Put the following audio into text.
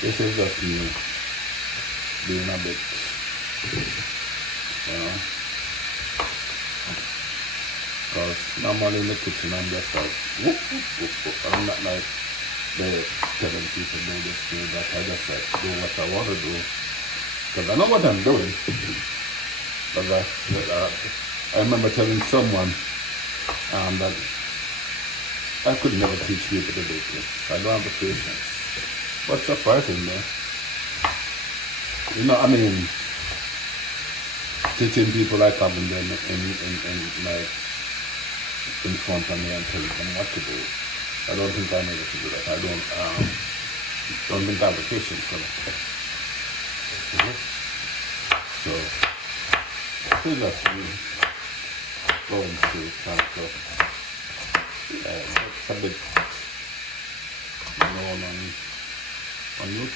This is just me being a bit, you know, because normally in the kitchen I'm just like, whoop, whoop, whoop, whoop. I'm not like they're telling people do this, do that. I just like do what I want to do because I know what I'm doing. But I remember telling someone that I could never teach people to do this. I don't have the patience. What's surprising, man? You know, I mean, teaching people like having them in like in front of me and telling them what to do. I don't think I'm able to do that. I don't think I have the patience for that. So, this is just me going through trying to it's a bit known on YouTube.